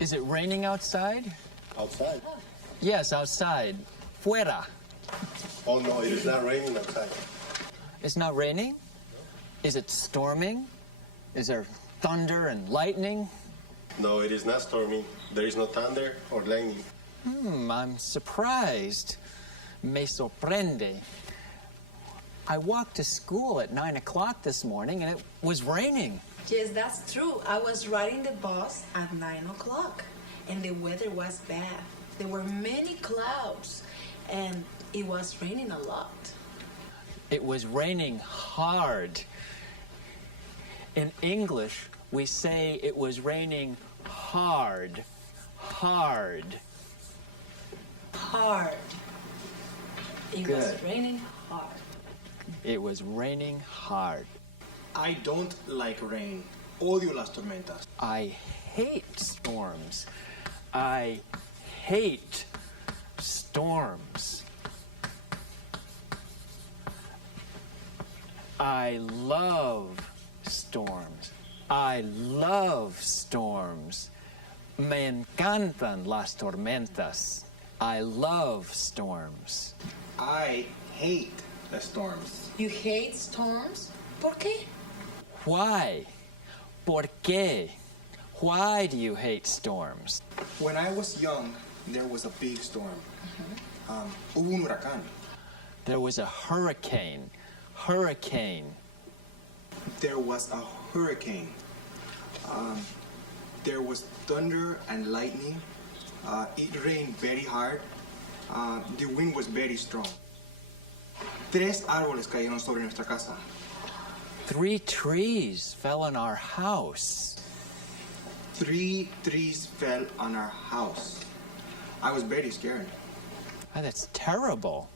Is it raining outside? Outside? Yes, outside. Fuera. Oh, no, it is not raining outside. It's not raining? Is it storming? Is there thunder and lightning? No, it is not storming. There is no thunder or lightning. I'm surprised. Me sorprende. I walked to school at 9 o'clock this morning and it was raining. Yes, that's true. I was riding the bus at 9 o'clock and the weather was bad. There were many clouds and it was raining a lot. It was raining hard. In English, we say it was raining hard. Hard. Hard. It was Good. raining hard. It was raining hard. I don't like rain. Odio las tormentas. I hate storms. I hate storms. I love storms. I love storms. Me encantan las tormentas. I love storms. I hate the storms. You hate storms? ¿Por qué? Why? ¿Por qué? Why do you hate storms? When I was young, there was a big storm. Hubo un huracán. There was a hurricane. Hurricane. There was a hurricane. There was thunder and lightning. It rained very hard. The wind was very strong. 3 árboles cayeron sobre nuestra casa. 3 trees fell on our house. 3 trees fell on our house. I was very scared. Oh, that's terrible.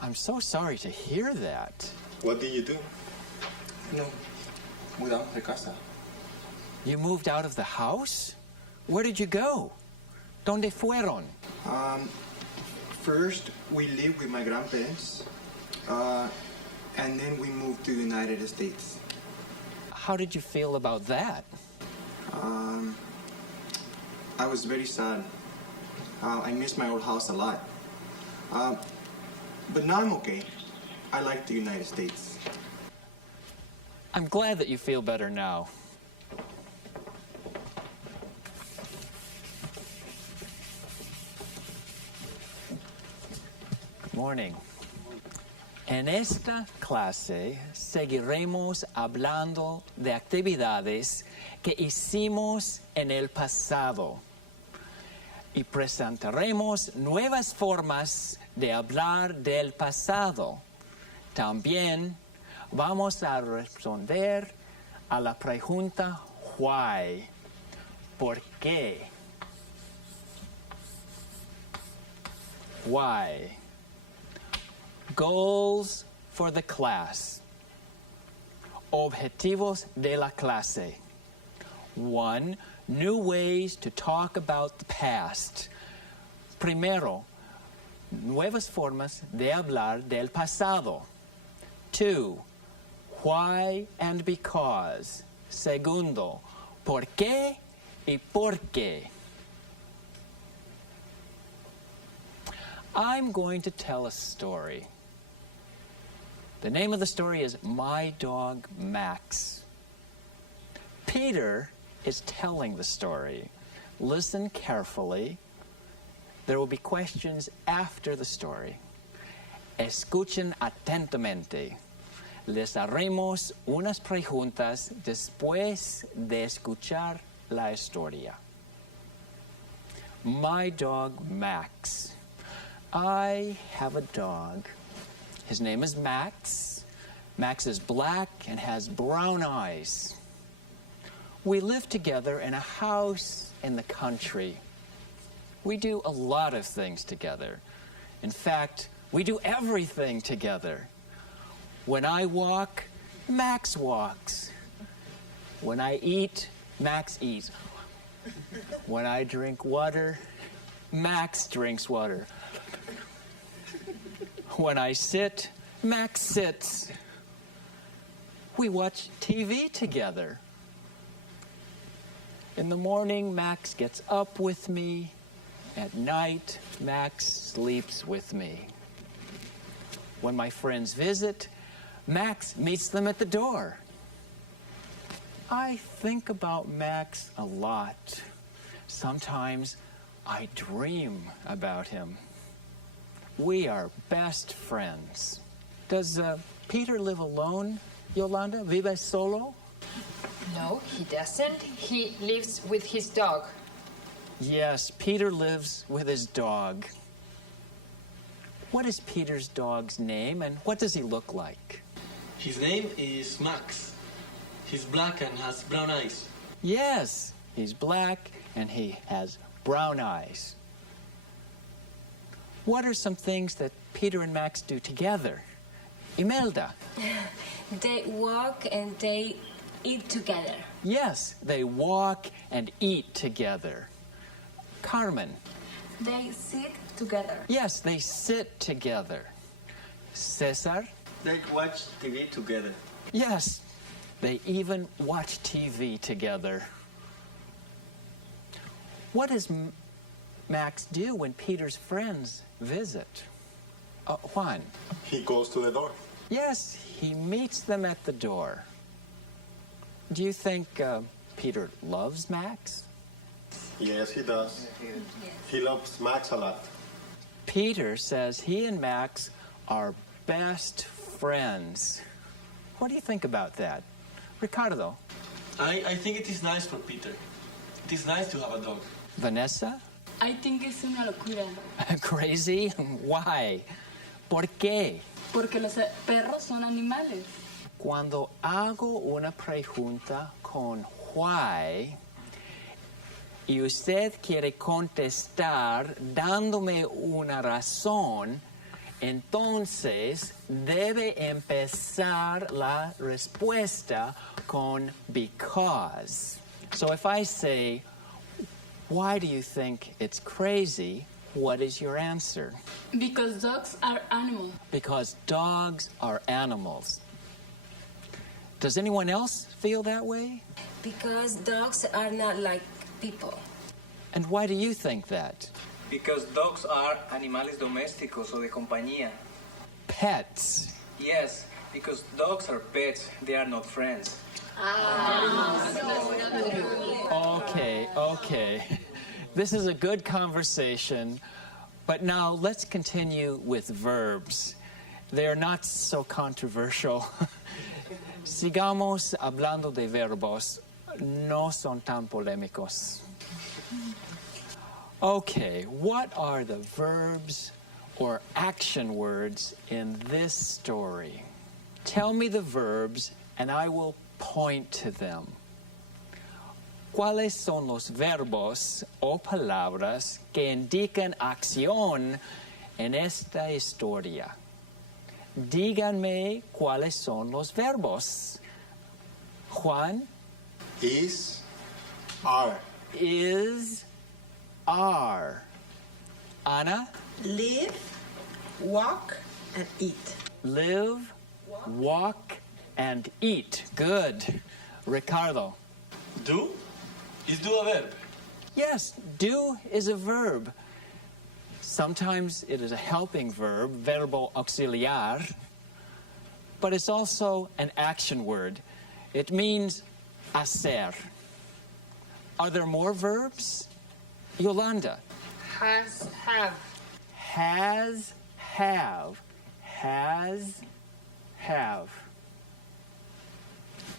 I'm so sorry to hear that. What did you do? No, mudamos de casa. You moved out of the house? Where did you go? ¿Dónde fueron? First, we lived with my grandparents, and then we moved to the United States. How did you feel about that? I was very sad. I miss my old house a lot. But now I'm okay. I like the United States. I'm glad that you feel better now. Good morning. En esta clase seguiremos hablando de actividades que hicimos en el pasado y presentaremos nuevas formas de hablar del pasado. También vamos a responder a la pregunta why, ¿por qué? Why? Goals for the class. Objetivos de la clase. 1. New ways to talk about the past. Primero, nuevas formas de hablar del pasado. 2. Why and because. Segundo, por qué y por qué. I'm going to tell a story. The name of the story is My Dog Max. Peter is telling the story. Listen carefully. There will be questions after the story. Escuchen atentamente. Les haremos unas preguntas después de escuchar la historia. My dog Max. I have a dog. His name is Max. Max is black and has brown eyes. We live together in a house in the country. We do a lot of things together. In fact, we do everything together. When I walk, Max walks. When I eat, Max eats. When I drink water, Max drinks water. When I sit, Max sits. We watch TV together. In the morning, Max gets up with me. At night, Max sleeps with me. When my friends visit, Max meets them at the door. I think about Max a lot. Sometimes I dream about him. We are best friends. Does Peter live alone, Yolanda? Vive solo? No, he doesn't. He lives with his dog. Yes, Peter lives with his dog. What is Peter's dog's name, and what does he look like? His name is Max. He's black and has brown eyes. Yes, he's black and he has brown eyes. What are some things that Peter and Max do together? Imelda. They walk and they eat together. Yes, they walk and eat together. Carmen. They sit together. Yes, they sit together. Cesar. They watch TV together. Yes, they even watch TV together. What does Max do when Peter's friends visit? Juan. He goes to the door. Yes, he meets them at the door. Do you think Peter loves Max? Yes, he does. He loves Max a lot. Peter says he and Max are best friends. What do you think about that? Ricardo. I think it is nice for Peter. It is nice to have a dog. Vanessa? I think es una locura, Crazy? Why? ¿Por qué? porque los perros son animales. Cuando hago una pregunta con why y usted quiere contestar dándome una razón, entonces debe empezar la respuesta con because. So if I say, why do you think it's crazy? What is your answer? Because dogs are animals. Because dogs are animals. Does anyone else feel that way? Because dogs are not like people. And why do you think that? Because dogs are animales domésticos o de compañía. Pets. Yes, because dogs are pets, they are not friends. Okay. This is a good conversation, but now let's continue with verbs. They're not so controversial. Sigamos hablando de verbos. No son tan polémicos. Okay, what are the verbs or action words in this story? Tell me the verbs and I will point to them. ¿Cuáles son los verbos o palabras que indican acción en esta historia? Díganme cuáles son los verbos. Juan? Is, are. Is, are. Ana? Live, walk, and eat. Live, walk, and eat. Good. Ricardo? Do is do a verb. Yes, do is a verb. Sometimes it is a helping verb, verbo auxiliar, but it's also an action word. It means hacer. Are there more verbs? Yolanda? Has, have. Has, have. Has, have.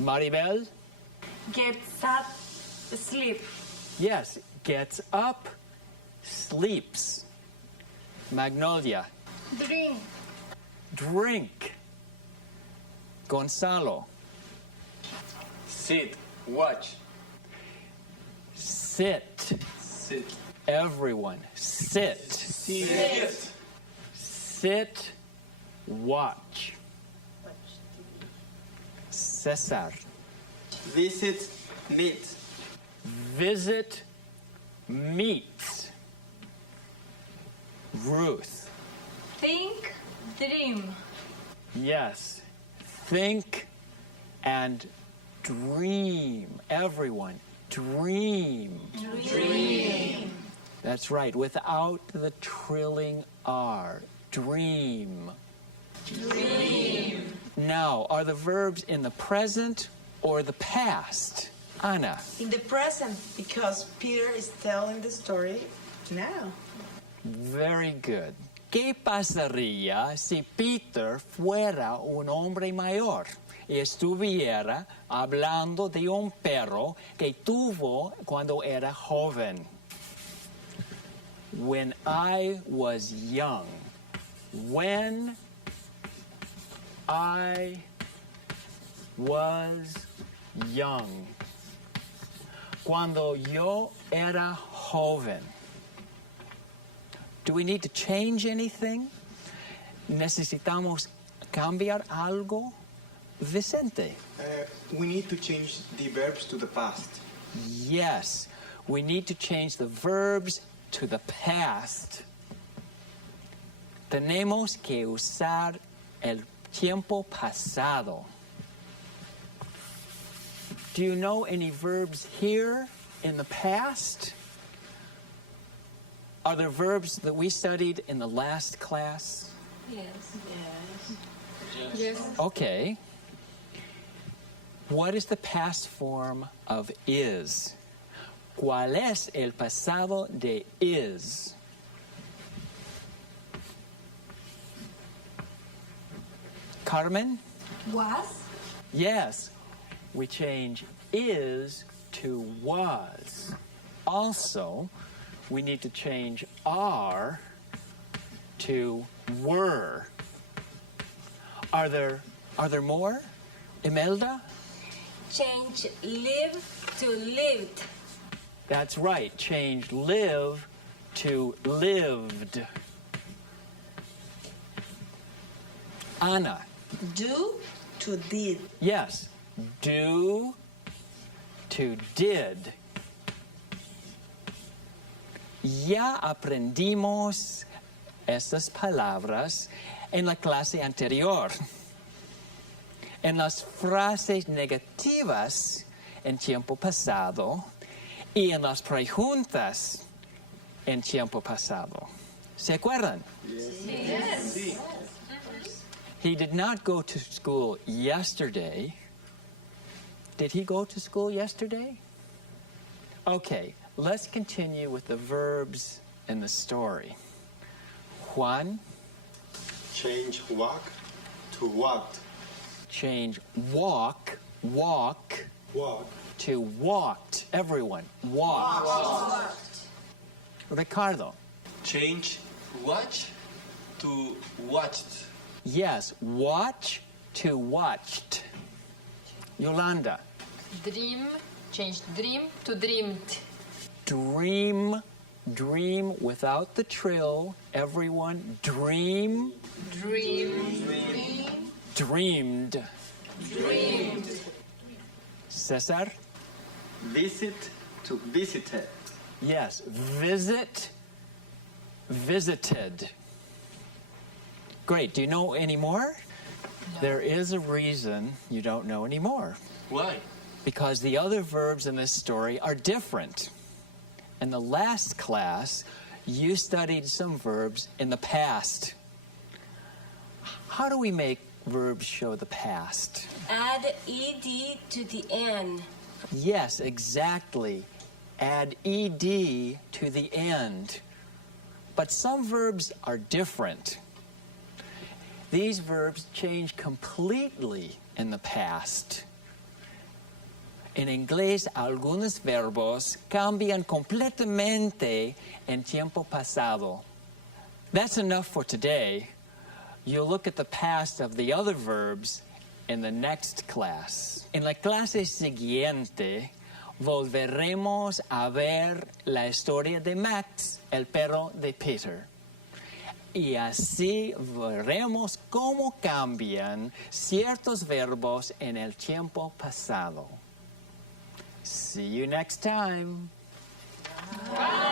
Maribel? Gets up, sleep. Yes, gets up, sleeps. Magnolia? Drink. Drink. Gonzalo? Sit, watch. Sit. Sit. Everyone, sit. Sit. Sit, watch. Cesar? Visit, meet. Visit, meet. Ruth? Think, dream. Yes. Think and dream. Everyone, Dream. Dream. That's right, without the trilling R. Dream. Dream. Now, are the verbs in the present or the past? Anna. In the present, because Peter is telling the story now. Very good. ¿Qué pasaría si Peter fuera un hombre mayor y estuviera hablando de un perro que tuvo cuando era joven? When I was young. When I was young. Cuando yo era joven. Do we need to change anything? ¿Necesitamos cambiar algo? Vicente. We need to change the verbs to the past. Yes, we need to change the verbs to the past. Tenemos que usar el tiempo pasado. Do you know any verbs here in the past? Are there verbs that we studied in the last class? Yes. Yes. Okay. What is the past form of is? ¿Cuál es el pasado de is? Carmen? Was? Yes. We change is to was. Also, we need to change are to were. Are there more? Imelda? Change live to lived. That's right. Change live to lived. Anna? Do to did. Yes. Do to did. Ya aprendimos estas palabras en la clase anterior. En las frases negativas en tiempo pasado y en las preguntas en tiempo pasado. ¿Se acuerdan? Yes. Sí. He did not go to school yesterday. Did he go to school yesterday? Okay, let's continue with the verbs in the story. Juan. Change walk to walked. Change walk Walk. to walked. Everyone, walked. Ricardo. Change watch to watched. Yes, watch to watched. Yolanda. Dream, change dream to dreamed. Dream without the trill. Everyone, dream. Dreamed. Cesar. Visit to visited. Yes, visited. Great. Do you know any more? No. There is a reason you don't know any more. Why? Because the other verbs in this story are different. In the last class, you studied some verbs in the past. How do we make verbs show the past? Add ed to the end. Yes, exactly. Add ed to the end. But some verbs are different. These verbs change completely in the past. En inglés, algunos verbos cambian completamente en tiempo pasado. That's enough for today. You'll look at the past of the other verbs in the next class. En la clase siguiente, volveremos a ver la historia de Max, el perro de Peter. Y así veremos cómo cambian ciertos verbos en el tiempo pasado. See you next time. Bye.